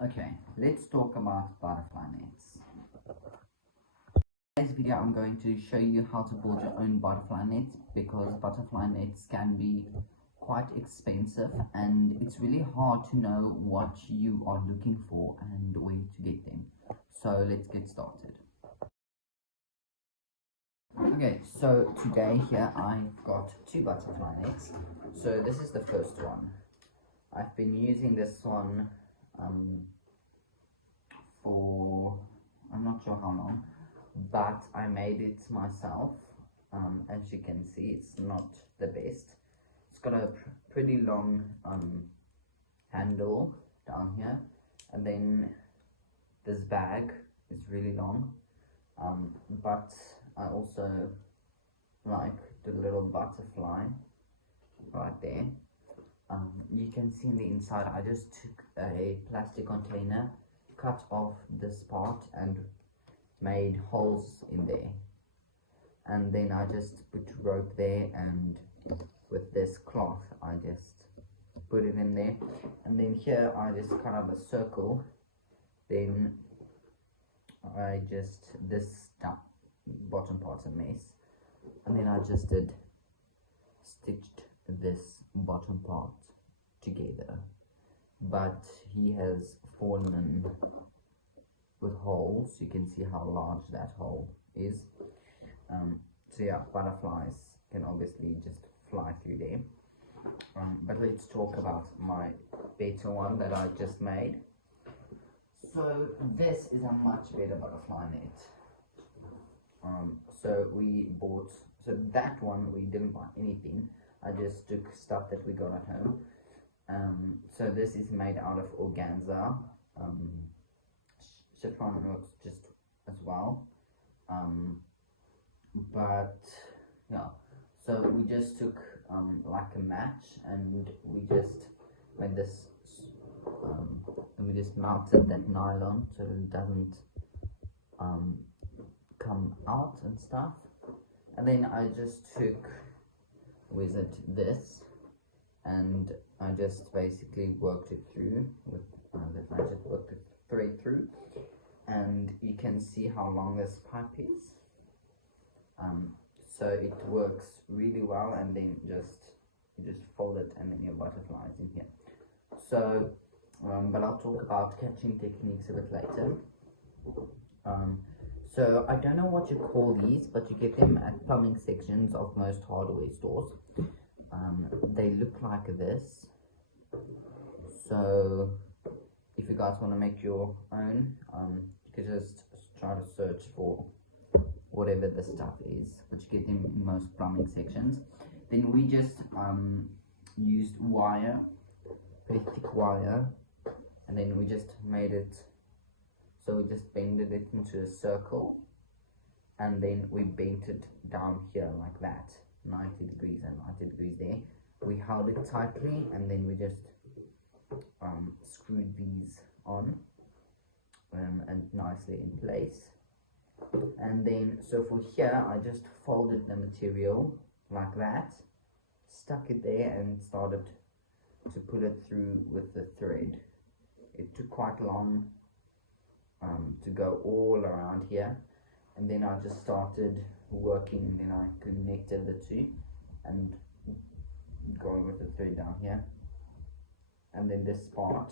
Okay, let's talk about butterfly nets. In this video I'm going to show you how to build your own butterfly net, because butterfly nets can be quite expensive and it's really hard to know what you are looking for and where to get them. So let's get started. Okay, so today here I've got two butterfly nets. So this is the first one. I've been using this one for I'm not sure how long, but I made it myself. As you can see, it's not the best. It's got a pretty long handle down here, and then this bag is really long, but I also like the little butterfly right there. You can see in the inside I just took a plastic container, cut off this part and made holes in there, and then I just put rope there, and with this cloth I just put it in there, and then here I just cut up a circle, then I just this bottom part's a mess, and then I just stitched this bottom part together, but he has fallen with holes. You can see how large that hole is. So yeah, butterflies can obviously just fly through there. But let's talk about my better one that I just made. So this is a much better butterfly net. So that one we didn't buy anything. I just took stuff that we got at home. So this is made out of organza. Chiffon works just as well. But yeah, so we just took like a match, and we just made this and we just mounted that nylon so it doesn't come out and stuff. And then I just took this, and I just basically worked it through with I just worked it thread through, and you can see how long this pipe is. So it works really well, and then you just fold it, and then your butterflies in here. So but I'll talk about catching techniques a bit later. So I don't know what you call these, but you get them at plumbing sections of most hardware stores. They look like this. So if you guys want to make your own, you could just try to search for whatever the stuff is, but you get them in most plumbing sections. Then we just used wire, pretty thick wire, and then we just made it, so we just bended it into a circle, and then we bent it down here like that, 90 degrees and 90 degrees there. We held it tightly, and then we just screwed these on and nicely in place. And then so for here I just folded the material like that, stuck it there, and started to put it through with the thread. It took quite long to go all around here, and then I just started working, and then I connected the two and going with the thread down here, and then this part,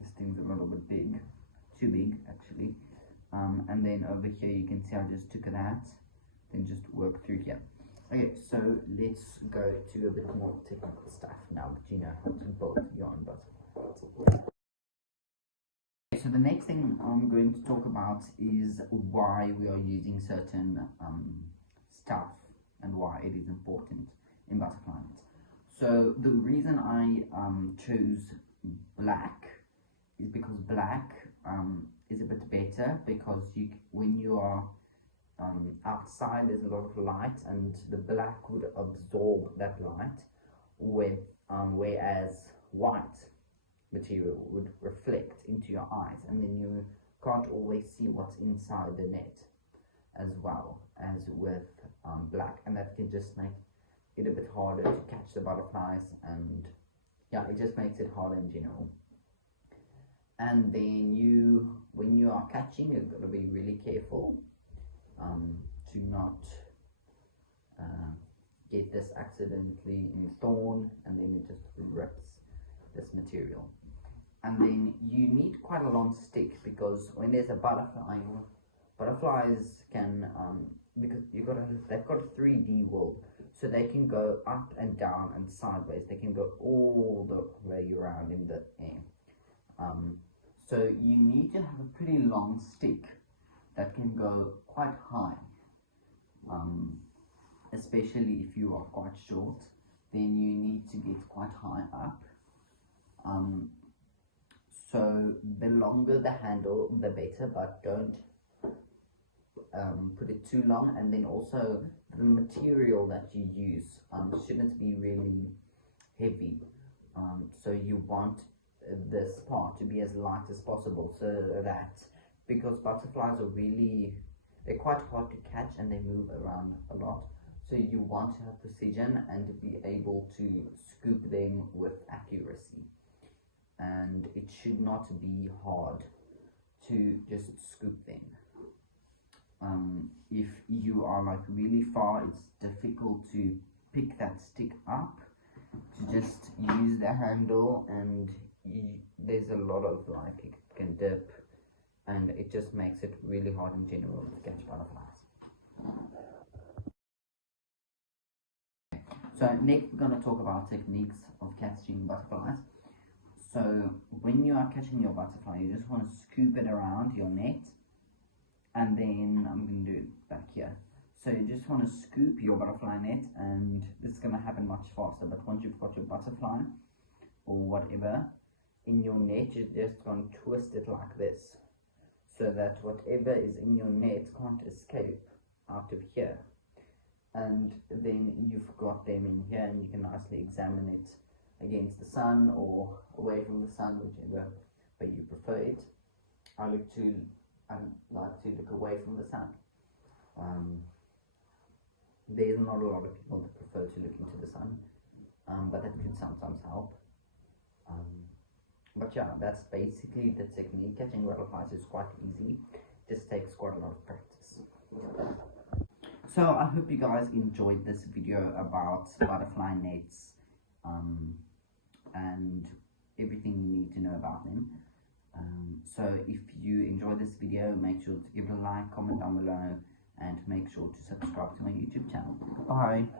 this thing's a little bit big, too big actually, and then over here you can see I just took that, then just work through here. Okay, so let's go to a bit more technical stuff now that you know how to build your own butterfly. So the next thing I'm going to talk about is why we are using certain stuff and why it is important in butterfly nets. So the reason I chose black is because black is a bit better, because when you are outside there's a lot of light, and the black would absorb that light, whereas white material would reflect into your eyes, and then you can't always see what's inside the net as well as with black, and that can just make it a bit harder to catch the butterflies and yeah, it just makes it hard in general. And then when you are catching, you've got to be really careful to not get this accidentally in thorn, and then it just rips this material. And then you need quite a long stick, because when there's a butterfly, butterflies can because they've got a 3D world, so they can go up and down and sideways. They can go all the way around in the air. So you need to have a pretty long stick that can go quite high. Especially if you are quite short, then you need to get quite high up. So the longer the handle, the better, but don't put it too long. And then also the material that you use shouldn't be really heavy. So you want this part to be as light as possible, so that, because butterflies are they're quite hard to catch and they move around a lot, so you want to have precision and to be able to scoop them with accuracy. And it should not be hard to just scoop them. If you are like really far, it's difficult to pick that stick up, to just use the handle, and there's a lot of like, it can dip, and it just makes it really hard in general to catch butterflies. So next we're going to talk about techniques of catching butterflies. So when you are catching your butterfly, you just want to scoop it around your net, and then I'm going to do it back here. So you just want to scoop your butterfly net, and this is going to happen much faster. But once you've got your butterfly or whatever in your net, you're just going to twist it like this, so that whatever is in your net can't escape out of here. And then you've got them in here, and you can nicely examine it against the sun or away from the sun, whichever way you prefer it. I like to look away from the sun. There's not a lot of people that prefer to look into the sun, but that can sometimes help. But yeah, that's basically the technique. Catching butterflies is quite easy, just takes quite a lot of practice. So I hope you guys enjoyed this video about butterfly nets and everything you need to know about them. So if you enjoyed this video, make sure to give it a like, comment down below, and make sure to subscribe to my YouTube channel. Bye!